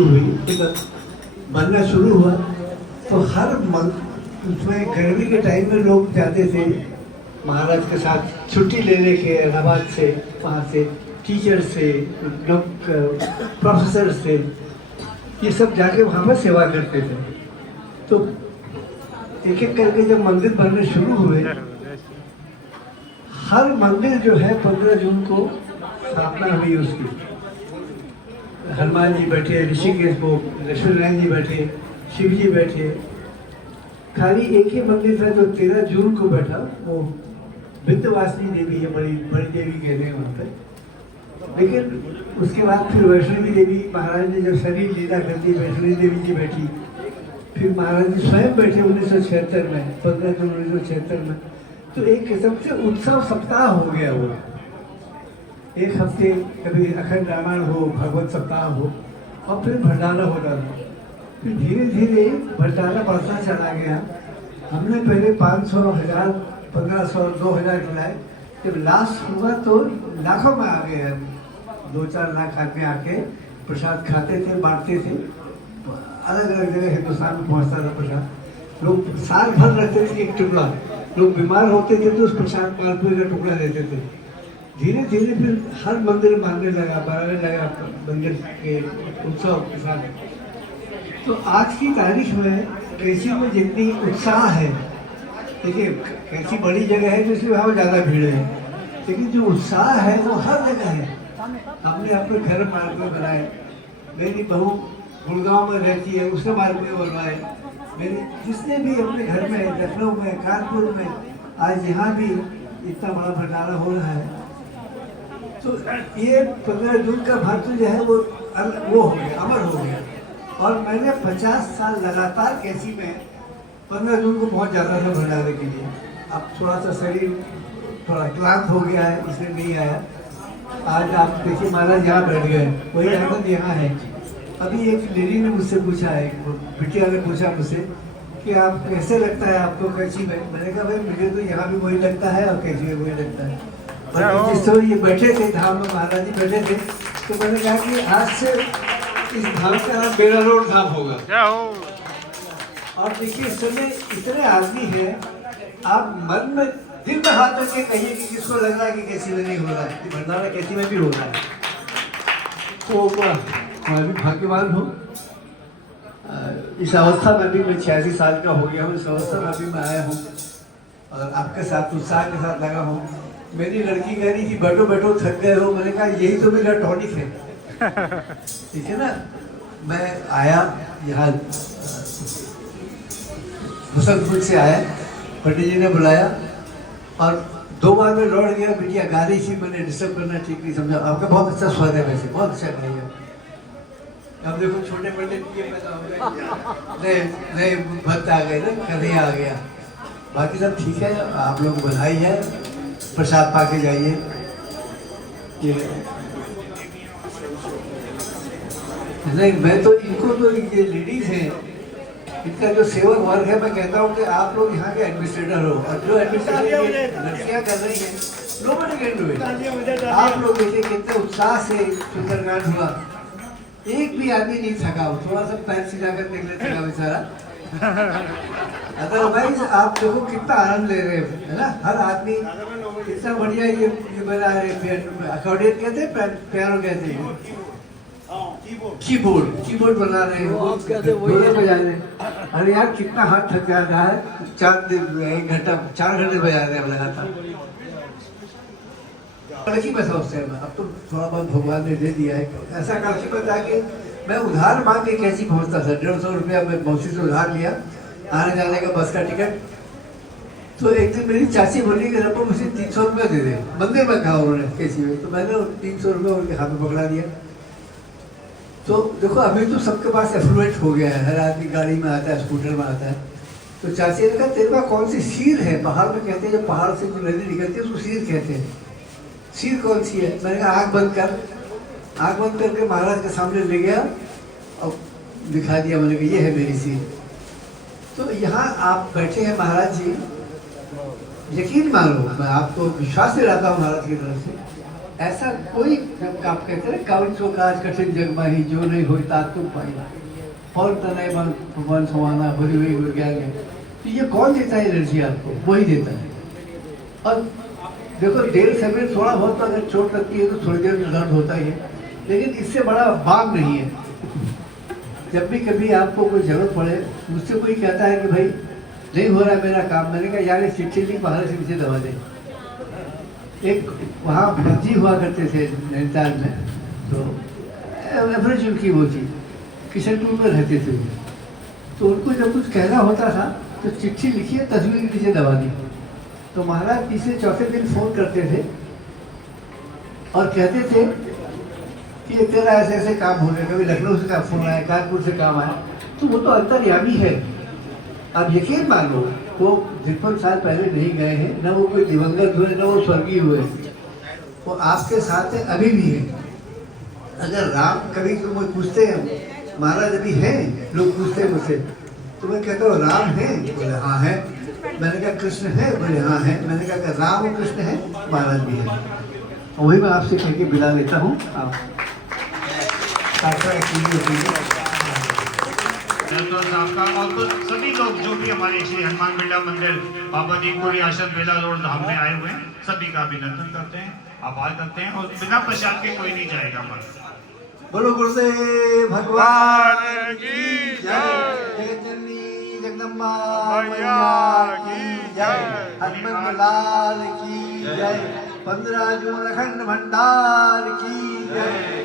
शुरू हुई, बनना शुरू हुआ तो हर उसमें गर्मी के टाइम में लोग जाते थे महाराज के साथ छुट्टी ले लेके इलाहाबाद से, वहाँ से टीचर से, लोग प्रोफेसर से, ये सब जाके वहाँ पर सेवा करते थे। तो एक एक करके जब मंदिर बनने शुरू हुए, हर मंदिर जो है 15 जून को स्थापना हुई उसकी। हनुमान जी बैठे ऋषिकेश को, लक्ष्मण नारायण जी बैठे, शिव जी बैठे। खाली एक ही मंदिर था जो 13 जून को बैठा, वो विंध्यवासिनी देवी है, बड़ी बड़ी देवी कहते हैं वहाँ पे। लेकिन उसके बाद फिर वैष्णवी देवी, महाराज ने जब शरीर लीला कर दी, वैष्णवी देवी जी बैठी। फिर महाराज जी स्वयं बैठे 1976 में, 15 जून 1976 में। तो एक किस्म से उत्सव सप्ताह हो गया वो। एक हफ्ते कभी अखंड रामायण हो, भागवत सप्ताह हो, और फिर भंडारा होता था। फिर धीरे धीरे भंडारा बढ़ता चला गया। हमने पहले 500, 1000, 1500, 2000 खिलाए। जब लास्ट हुआ तो लाखों में आ गए। 2-4 लाख आदमी आके प्रसाद खाते थे, बांटते थे। अलग अलग जगह हिंदुस्तान में पहुँचता था प्रसाद। लोग साल भर रखते थे एक टुकड़ा। लोग बीमार होते थे तो उस प्रसाद मालपुए का टुकड़ा देते थे। धीरे धीरे फिर हर मंदिर मानने लगा, बनाने लगा मंदिर के उत्सव के साथ। तो आज की तारीख में कैसी में जितनी उत्साह है, देखिए कैसी बड़ी जगह है तो इसलिए वहाँ ज़्यादा भीड़ है, लेकिन जो उत्साह है वो हर जगह है। हमने अपने घर मालपुए बनाए, मेरी बहू गुड़गांव में रहती है, उसने मालपुए बनवाए। मेरे जिसने भी अपने घर में, लखनऊ में, कानपुर में, आज यहाँ भी इतना बड़ा भंडारा हो रहा है। तो ये 15 जून का महत्व जो है वो हो गया, अमर हो गया। और मैंने 50 साल लगातार कैसी में 15 जून को पहुँच जाता था भंडारे के लिए। अब थोड़ा सा शरीर थोड़ा क्लांत हो गया है, इसलिए नहीं आया। आज आप देखिए महाराज यहाँ बैठ गए, वही आनंद यहाँ है। अभी एक लेडी ने मुझसे पूछा है, बिटिया ने पूछा मुझसे कि आप कैसे लगता है आपको कैसी में। मैंने कहा भाई मुझे तो यहाँ भी वही लगता है और कैसी में वही लगता है। और जिस समय ये बैठे थे धाम में, महाराज जी बैठे थे, तो मैंने कहा कि आज से इस धाम का नाम बेड़ा रोड धाम होगा। और देखिए इस समय इतने आदमी हैं, आप मन में दिल में हाथ रख के कहिए कि किसको लग रहा है कि कैसी में नहीं हो रहा है, भंडारा कैसी में भी हो रहा है। तो मैं भी भाग्यवान हूँ। इस अवस्था में भी मैं 86 साल का हो गया हूँ। इस अवस्था में भी मैं आया हूँ और आपके साथ उत्साह के साथ लगा हूँ। मेरी लड़की कह रही थी बैठो बैठो थक गए हो। मैंने कहा यही तो मेरा टॉनिक है, ठीक है ना। मैं आया यहाँ मुसलपुर से आया, पंडित जी ने बुलाया और 2 बार में लौट गया। बिटिया गा रही थी, मैंने डिस्टर्ब करना ठीक नहीं समझा। आपका बहुत अच्छा स्वाद है, वैसे बहुत अच्छा गाइए। अब देखो छोटे पंडित ये पैदा हो गए, नए भक्त आ गए ना, कन्हैया आ गया। बाकी सब ठीक है, आप लोग बधाई है, प्रसाद पा के जाइए। ये नहीं, मैं तो इनको तो ये लेडीज हैं, इनका जो सेवक वर्ग है, मैं कहता हूँ कि आप लोग यहाँ के एडमिनिस्ट्रेटर हो और जो एडमिनिस्ट्रेटर लड़कियाँ कर रही हैं, नोबडी कैन डू इट। आप लोग देखिए कितने उत्साह से सुंदरकांड हुआ। एक भी आदमी नहीं थका, थोड़ा सा पैर सीधा कर निकले थका बेचारा। अदरवाइज आप देखो कितना आनंद ले रहे हो, है ना। हर आदमी कितना बढ़िया ये बना रहे। अकॉर्डियन कहते हैं, पियानो कहते हैं, कीबोर्ड बना रहे हो, ढोलक बजा रहे हैं। अरे यार कितना हाथ थक जा रहा है। 4 घंटे बजा रहे हैं लगातार। कड़की में था उस टाइम। अब तो थोड़ा बहुत भगवान ने दे दिया है। ऐसा कड़की में था कि मैं उधार मांग के कैसी पहुंचता था। 150 रुपया मैं मौसी से उधार लिया, आने जाने का बस का टिकट। तो एक दिन मेरी चाची बोली कि रब्बा मुझे 300 रुपया दे दे। मंदिर में कहा उन्होंने कैसी में, तो मैंने 300 रुपया उनके हाथ में पकड़ा दिया। तो देखो अभी तो सबके पास एफ्लुएंट हो गया है, हर आदमी गाड़ी में आता है, स्कूटर में आता है। तो चाची ने कहा तेरे पास कौन सी सीर है। पहाड़ में कहते हैं, जो पहाड़ से जो नदी निकलती है उसको सीर कहते हैं। सीर कौन सी है। मैंने कहा आँख बंद कर। आँख बंद करके महाराज के सामने ले गया और दिखा दिया। मैंने कहा ये है मेरी सीर। तो यहाँ आप बैठे हैं महाराज जी, यकीन मानो, मैं आपको विश्वास दिलाता हूँ महाराज की तरफ से, ऐसा कोई आप कहते हैं कवच को काज कठिन जग माही जो नहीं होता तुम पाई और तनय मन भगवान समाना भरी हुई विज्ञान है। तो ये कौन देता है एनर्जी आपको? वही देता है। और देखो देर समय थोड़ा बहुत तो अगर चोट लगती है तो थोड़ी देर में दर्द होता ही है, लेकिन इससे बड़ा बाम नहीं है। जब भी कभी आपको कोई जरूरत पड़े, मुझसे कोई कहता है कि भाई नहीं हो रहा है मेरा काम, मैंने कहा यार चिट्ठी लिख बाहर से नीचे दबा दे। एक वहाँ भज्जी हुआ करते थे नैनीताल में, तो एवरेज उनकी वो थी, किशनपुर में रहते थे। तो उनको जब कुछ कहना होता था तो चिट्ठी लिखिए, तस्वीर के नीचे दबा दी। तो महाराज तीसरे चौथे दिन फोन करते थे और कहते थे कि तेरा ऐसे ऐसे काम हो गया। कभी लखनऊ से का फोन आया, कानपुर से काम आया। तो वो तो अंतर्यामी है। अब यकीन मानो वो 53 साल पहले नहीं गए हैं, न वो कोई दिवंगत हुए न वो स्वर्गीय हुए, वो आपके साथ है, अभी भी है। अगर राम कभी तो मुझे पूछते हैं महाराज अभी हैं, लोग पूछते हैं मुझसे, तो मैं कहता हूँ राम है? बोले हाँ है। मैंने कहा कृष्ण है? बोले हाँ है। मैंने कहा राम और कृष्ण है, महाराज भी है। वही मैं आपसे कह के बिला लेता हूँ। आप आपका और कुछ सभी लोग जो भी हमारे श्री हनुमान बिरला मंदिर बाबा दीपपुरी आश्रम बेला रोड धाम में आए हुए हैं, सभी का अभिनंदन करते हैं, आभार करते हैं। और बिना प्रसाद के कोई नहीं जाएगा। बोलो गुरुदेव भगवान की जय। जगदम्बा मैया की जय। हनुमान लाल की जय। 15 जून अखंड भंडार की जय।